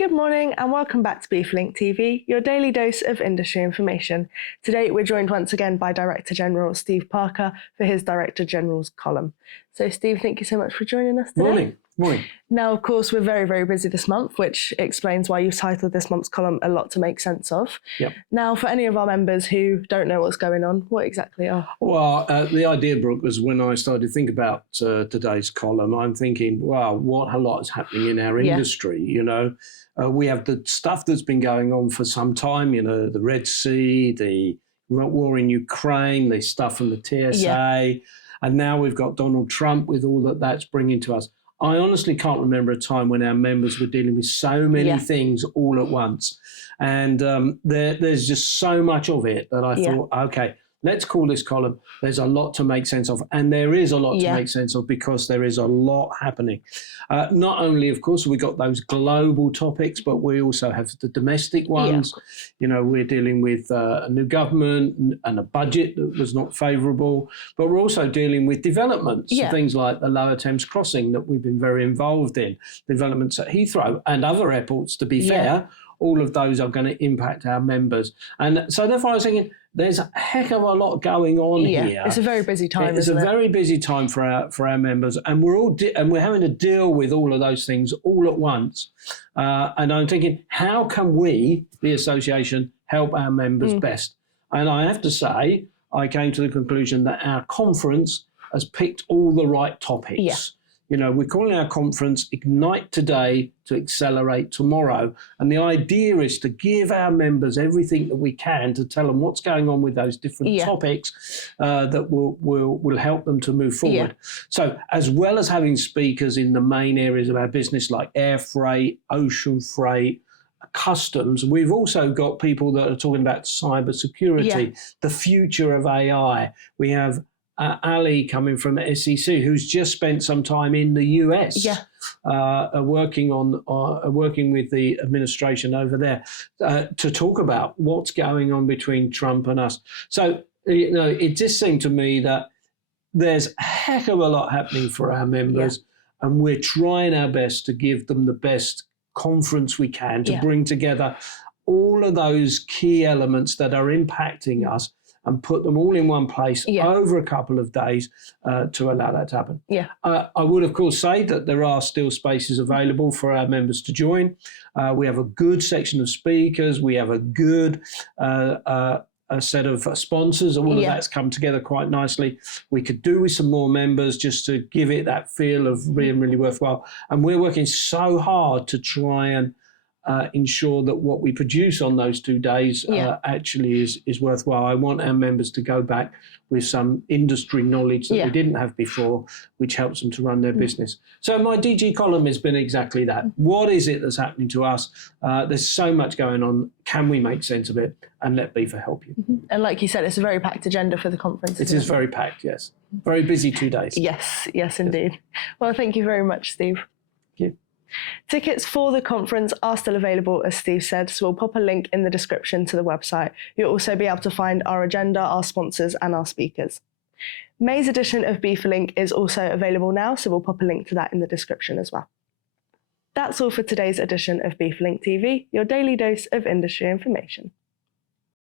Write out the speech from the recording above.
Good morning and welcome back to BeefLink TV, your daily dose of industry information. Today we're joined once again by Director General Steve Parker for his Director General's column. So Steve, thank you so much for joining us today. Morning. Now, of course, we're very, very busy this month, which explains why you've titled this month's column A Lot to Make Sense of. Yep. Now, for any of our members who don't know what's going on, what exactly are? Well, the idea, Brooke, was when I started to think about today's column, I'm thinking, wow, what a lot is happening in our industry, you know. We have the stuff that's been going on for some time, you know, the Red Sea, the war in Ukraine, the stuff from the TSA, and now we've got Donald Trump with all that's bringing to us. I honestly can't remember a time when our members were dealing with so many things all at once. And there's just so much of it that I thought, okay, let's call this column, There's a Lot to Make Sense of. And there is a lot to make sense of because there is a lot happening. Not only, of course, we got those global topics, but we also have the domestic ones. You know, we're dealing with a new government and a budget that was not favourable, but we're also dealing with developments, things like the Lower Thames Crossing that we've been very involved in, developments at Heathrow and other airports, to be fair. All of those are going to impact our members. And so therefore I was thinking, there's a heck of a lot going on here. It's a very busy time, It's a very busy time for our members, and we're having to deal with all of those things all at once. And I'm thinking, how can we, the association, help our members best? And I have to say, I came to the conclusion that our conference has picked all the right topics. You know, we're calling our conference Ignite Today to Accelerate Tomorrow. And the idea is to give our members everything that we can to tell them what's going on with those different topics that will help them to move forward. So as well as having speakers in the main areas of our business like air freight, ocean freight, customs, we've also got people that are talking about cyber security, the future of AI. We have Ali coming from SEC, who's just spent some time in the US, working with the administration over there to talk about what's going on between Trump and us. So, you know, it just seemed to me that there's a heck of a lot happening for our members, and we're trying our best to give them the best conference we can to bring together all of those key elements that are impacting us and put them all in one place over a couple of days to allow that to happen. I would, of course, say that there are still spaces available for our members to join. We have a good section of speakers. We have a good a set of sponsors. All of that's come together quite nicely. We could do with some more members just to give it that feel of being really worthwhile. And we're working so hard to try and ensure that what we produce on those 2 days actually is worthwhile. I want our members to go back with some industry knowledge that they didn't have before, which helps them to run their business. So my DG column has been exactly that. What is it that's happening to us? There's so much going on. Can we make sense of it? And let Beaver help you. And like you said, it's a very packed agenda for the conference. It is very packed, yes. Very busy 2 days. Yes, indeed. Well, thank you very much, Steve. Thank you. Tickets for the conference are still available, as Steve said, so we'll pop a link in the description to the website. You'll also be able to find our agenda, our sponsors and our speakers. May's edition of BeeForLink is also available now, so we'll pop a link to that in the description as well. That's all for today's edition of BeeForLink TV, your daily dose of industry information.